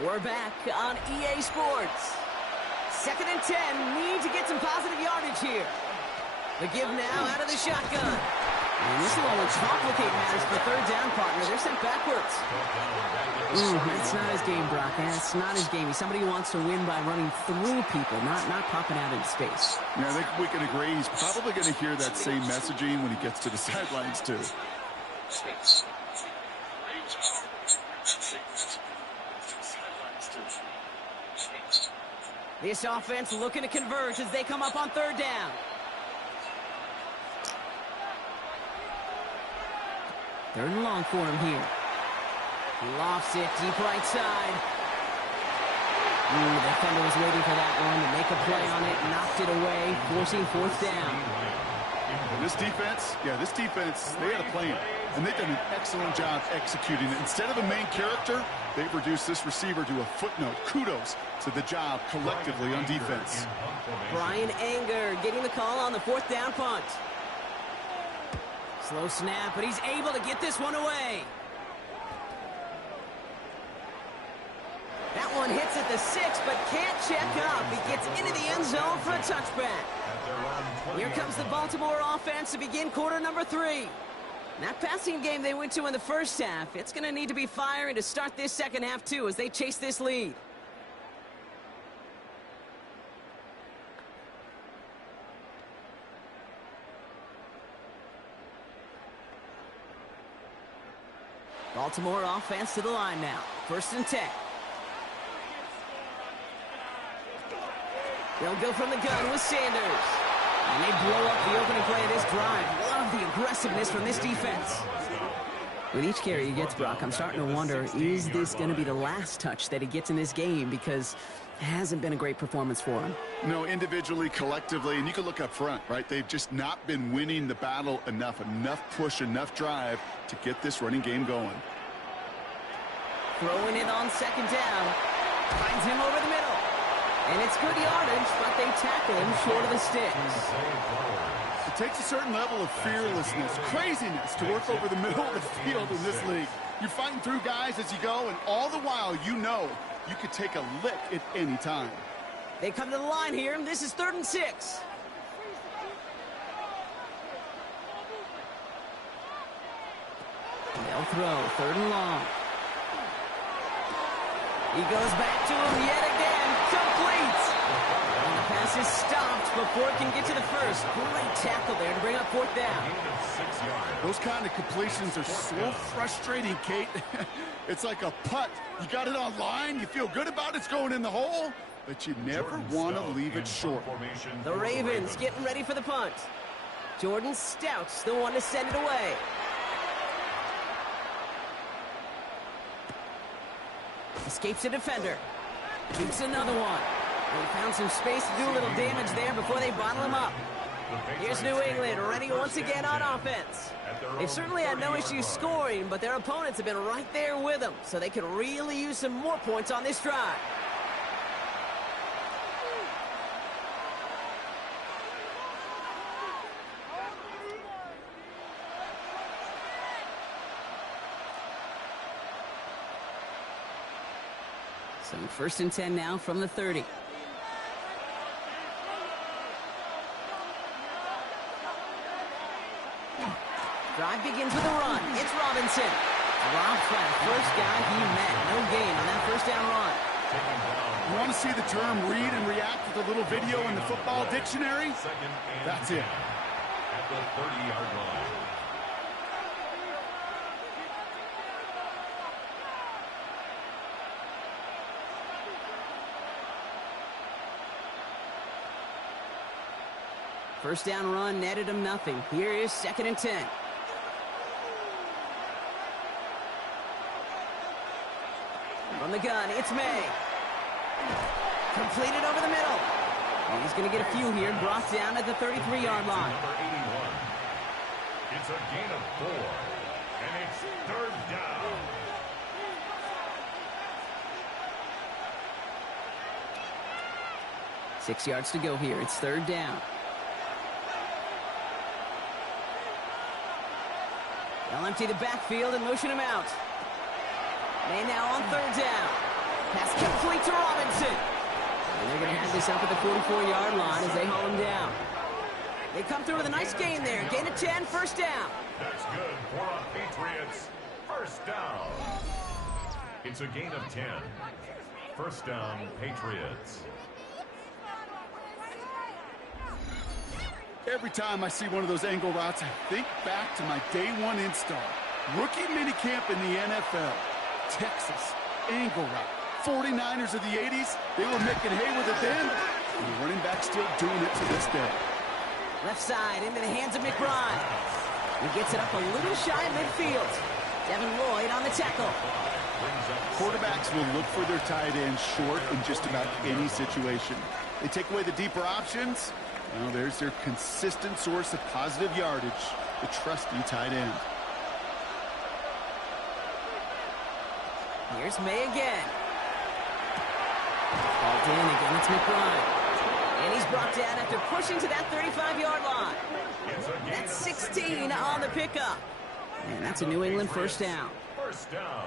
We're back on EA Sports. 2nd and 10, need to get some positive yardage here. The give now out of the shotgun. And this will only complicate matters for third down, partner. They're sent backwards. It's not his game, Brock. It's not his game. He's somebody who wants to win by running through people, not popping out into space. Yeah, I think we can agree. He's probably going to hear that same messaging when he gets to the sidelines, too. This offense looking to converge as they come up on 3rd down. Third and long for him here. Lofts it deep right side. The defender was waiting for that one to make a play on it, knocked it away, forcing 4th down. This defense, they had a plan, and they've done an excellent job executing it. Instead of a main character, they've reduced this receiver to a footnote. Kudos to the job collectively on defense. Brian Anger getting the call on the 4th down punt. Slow snap, but he's able to get this one away. That one hits at the 6, but can't check up. He gets into the end zone for a touchback. Here comes the Baltimore offense to begin quarter number 3. That passing game they went to in the first half, it's going to need to be firing to start this second half, too, as they chase this lead. Baltimore offense to the line now. 1st and 10. They'll go from the gun with Sanders. And they blow up the opening play of this drive. Love the aggressiveness from this defense. With each carry he gets, Brock, I'm starting to wonder, is this going to be the last touch that he gets in this game? Because it hasn't been a great performance for him. No, individually, collectively, and you can look up front, right? They've just not been winning the battle enough push, enough drive to get this running game going. Throwing it on 2nd down. Finds him over the middle. And it's good yardage, but they tackle him short of the sticks. It takes a certain level of fearlessness, craziness to work over the middle of the field in this league. You're fighting through guys as you go, and all the while you know you could take a lick at any time. They come to the line here, and this is 3rd and 6. They'll throw 3rd and long. He goes back to him yet again. Complete. And the pass is stopped before it can get to the 1st. Great tackle there to bring up 4th down. Those kind of completions are so frustrating, Kate. It's like a putt. You got it on line. You feel good about it's going in the hole, but you never want to leave it short. The Ravens getting ready for the punt. Jordan Stout's the one to send it away. Escapes a defender. Shoots another one. They found some space to do a little damage there before they bottle him up. Here's New England ready once again on offense. They've certainly had no issues scoring, but their opponents have been right there with them, so they could really use some more points on this drive. So 1st and 10 now from the 30. Drive begins with a run. It's Robinson. Drops that first guy he met. No gain on that 1st down run. You want to see the term read and react with a little video in the football dictionary? That's it. At the 30-yard line. First down run netted him nothing. Here is 2nd and 10. From the gun, it's May. Completed over the middle. And he's going to get a few here, brought down at the 33-yard line. Number 81. It's a gain of 4. And it's 3rd down. Six yards to go here. It's 3rd down. They'll empty the backfield and motion him out. May now on 3rd down. Pass complete to Robinson. And they're going to have this up at the 44-yard line as they haul him down. They come through with a nice gain there. Gain of 10, first down. That's good for a Patriots first down. It's a gain of 10. First down, Patriots. Every time I see one of those angle routes, I think back to my day one install. Rookie minicamp in the NFL. Texas, angle route. 49ers of the 80s, they were making hay with it then. And the running back still doing it to this day. Left side into the hands of McBride. He gets it up a little shy of midfield. Devin Lloyd on the tackle. Quarterbacks will look for their tight end short in just about any situation. They take away the deeper options. Well, there's their consistent source of positive yardage, the trusty tight end. Here's May again. Balled in again, it's McBride. And he's brought down after pushing to that 35-yard line. That's 16 on the pickup. And that's a New England first down. First down.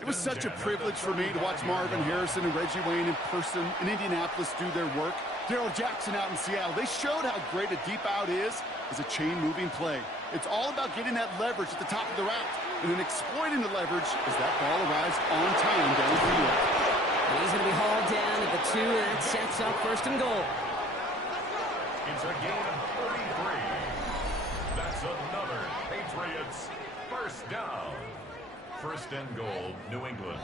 It was such a privilege for me to watch Marvin Harrison and Reggie Wayne in person in Indianapolis do their work. Darrell Jackson out in Seattle. They showed how great a deep out is as a chain-moving play. It's all about getting that leverage at the top of the route and then exploiting the leverage as that ball arrives on time downfield. And he's going to be hauled down at the 2, and that sets up first and goal. It's a gain of 33. That's another Patriots first down. First and goal, New England.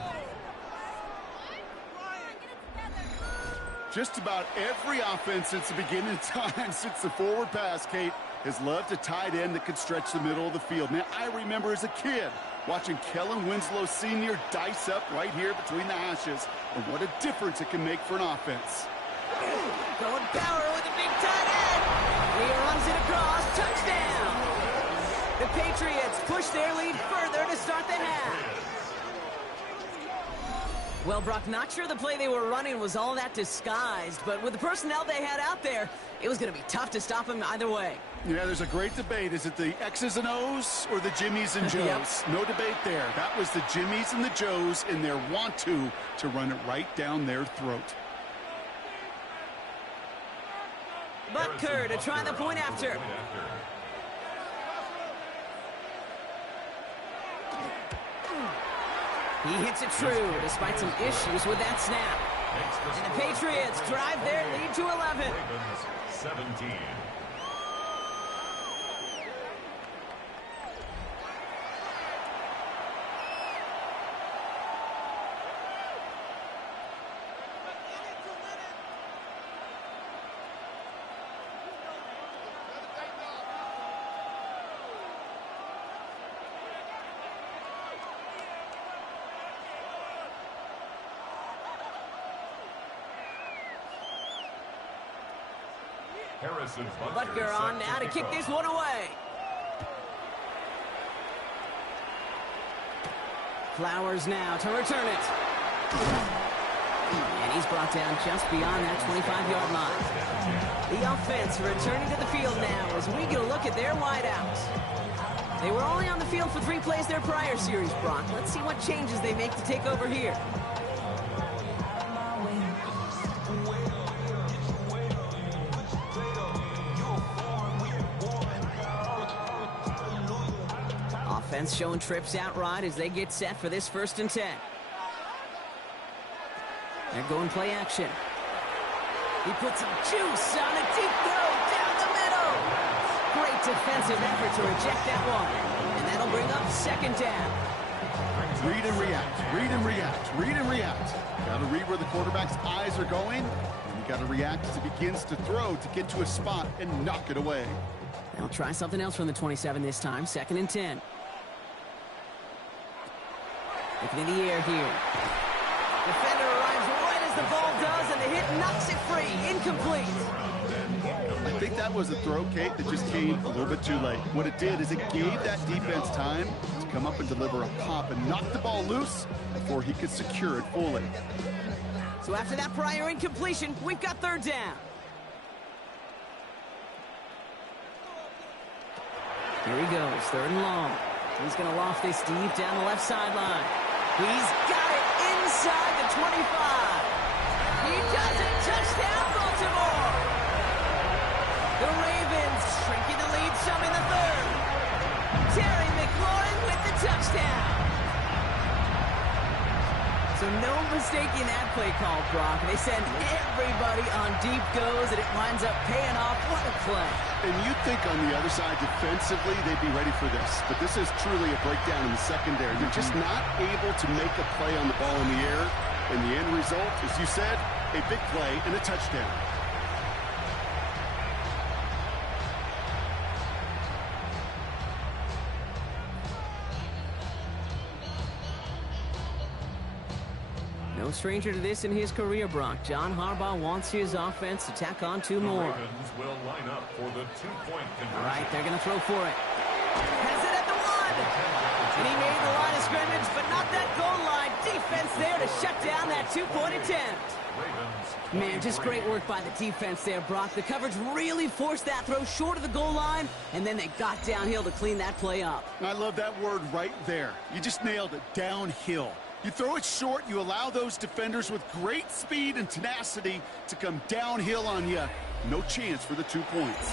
Just about every offense since the beginning of time, since the forward pass, Kate, has loved a tight end that could stretch the middle of the field. Man, I remember as a kid watching Kellen Winslow Sr. dice up right here between the hashes, and what a difference it can make for an offense. Going power with a big tight end. He runs it across. Touchdown. The Patriots push their lead further to start the half. Well, Brock, not sure the play they were running was all that disguised, but with the personnel they had out there, it was going to be tough to stop him either way. Yeah, there's a great debate. Is it the X's and O's or the Jimmies and Joes? Yep. No debate there. That was the Jimmies and the Joes in their want-to run it right down their throat. Butker to try the point after. He hits it true despite some issues with that snap. And the Patriots drive their lead to 11. 17. Butker on now to kick this one away. Flowers now to return it. And he's brought down just beyond that 25-yard line. The offense returning to the field now as we get a look at their wideouts. They were only on the field for 3 plays their prior series, Brock. Let's see what changes they make to take over here. Offense showing trips out right as they get set for this 1st and 10. They're going play action. He puts some juice on a deep throw down the middle. Great defensive effort to reject that one. And that'll bring up 2nd down. Read and react, read and react, read and react. Got to read where the quarterback's eyes are going. And you got to react as he begins to throw to get to a spot and knock it away. They'll try something else from the 27 this time. 2nd and 10. Looking in the air here. Defender arrives right as the ball does, and the hit knocks it free. Incomplete. I think that was a throw, Kate, that just came a little bit too late. What it did is it gave that defense time to come up and deliver a pop and knock the ball loose before he could secure it fully. So after that prior incompletion, we've got 3rd down. Here he goes, 3rd and long. He's going to loft this deep down the left sideline. He's got it inside the 25. He does it. Touchdown, Baltimore. The Ravens shrinking the lead some in the third. Terry McLaurin with the touchdown. So no mistaking that play call, Brock. They send everybody on deep goes, and it winds up paying off. What a play. And you'd think on the other side, defensively, they'd be ready for this. But this is truly a breakdown in the secondary. They're just not able to make a play on the ball in the air. And the end result, as you said, a big play and a touchdown. No stranger to this in his career, Brock. John Harbaugh wants his offense to tack on two more. The Ravens will line up for the two-point conversion. All right, they're going to throw for it. Has it at the one. And he made the line of scrimmage, but not that goal line. Defense there to shut down that two-point attempt. Man, just great work by the defense there, Brock. The coverage really forced that throw short of the goal line, and then they got downhill to clean that play up. I love that word right there. You just nailed it, downhill. You throw it short, you allow those defenders with great speed and tenacity to come downhill on you. No chance for the 2 points.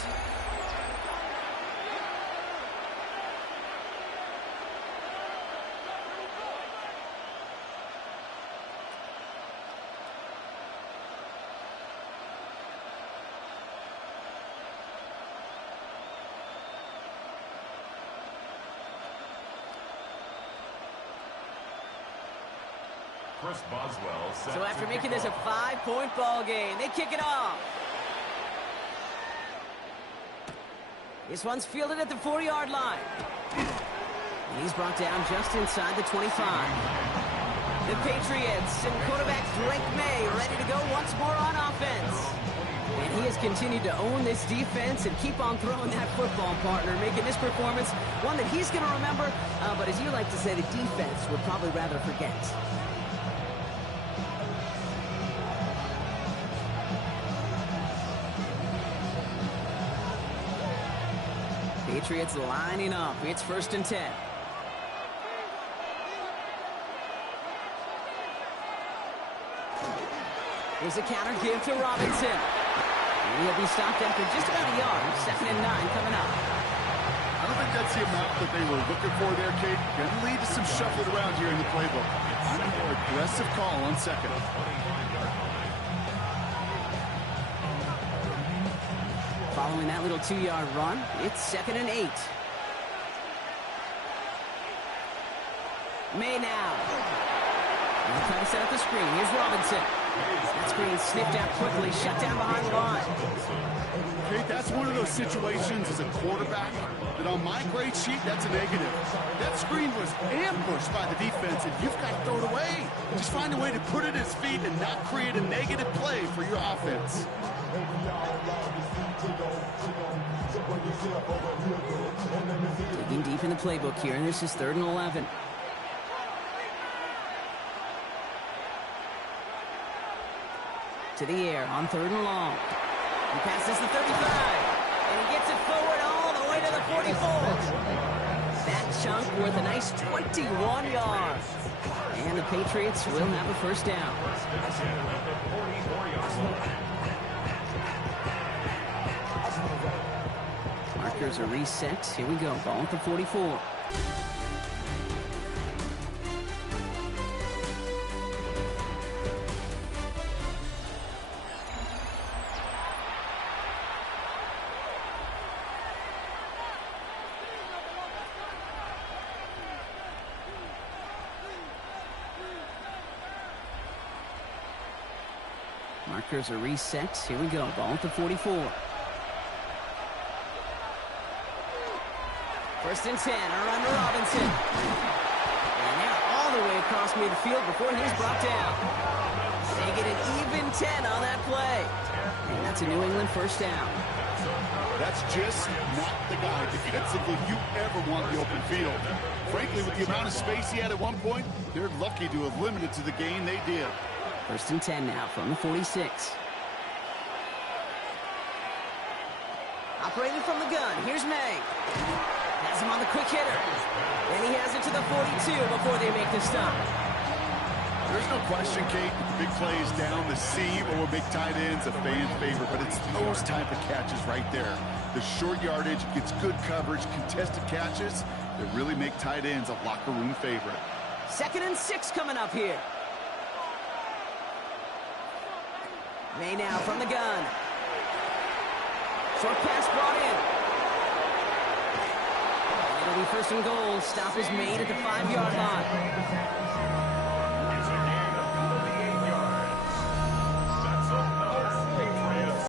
Chris Boswell set So after to making kick this a off. 5-point ball game, they kick it off. This one's fielded at the 4-yard line. And he's brought down just inside the 25. The Patriots and quarterback Drake May ready to go once more on offense. And he has continued to own this defense and keep on throwing that football, partner, making this performance one that he's going to remember. But as you like to say, the defense would probably rather forget. Patriots lining up. It's 1st and 10. Here's a counter give to Robinson. And he'll be stopped after just about a yard. 2nd and 9 coming up. I don't think that's the amount that they were looking for there, Kate. Going to lead to some shuffling around here in the playbook. A more aggressive call on 2nd. Following that little 2-yard run, it's 2nd and 8. May now. He'll try to set up the screen. Here's Robinson. That screen snipped out quickly, shut down behind the line. Kate, that's one of those situations as a quarterback that on my grade sheet, that's a negative. That screen was ambushed by the defense, and you've got to throw it away. Just find a way to put it at his feet and not create a negative play for your offense. Digging deep in the playbook here, and this is 3rd and 11. To the air on 3rd and long. He passes the 35, and he gets it forward all the way to the 44. That chunk worth a nice 21 yards. And the Patriots will have a 1st down. Markers are reset. Here we go. Ball at the 44. Markers are reset. Here we go. Ball at the 44. 1st and 10. A run to Robinson. And now all the way across midfield before he's brought down. They get an even 10 on that play. And that's a New England 1st down. That's just not the guy defensively you ever want in the open field. Frankly, with the amount of space he had at one point, they're lucky to have limited to the gain they did. 1st and 10 now from the 46. Operating from the gun, here's May. Has him on the quick hitter. Then he has it to the 42 before they make the stop. There's no question, Kate, the big plays down the seam or will make tight ends a fan favorite, but it's those type of catches right there. The short yardage gets good coverage, contested catches that really make tight ends a locker room favorite. 2nd and 6 coming up here. May now from the gun. Short pass brought in. It'll be 1st and goal. Stop is made at the 5-yard line.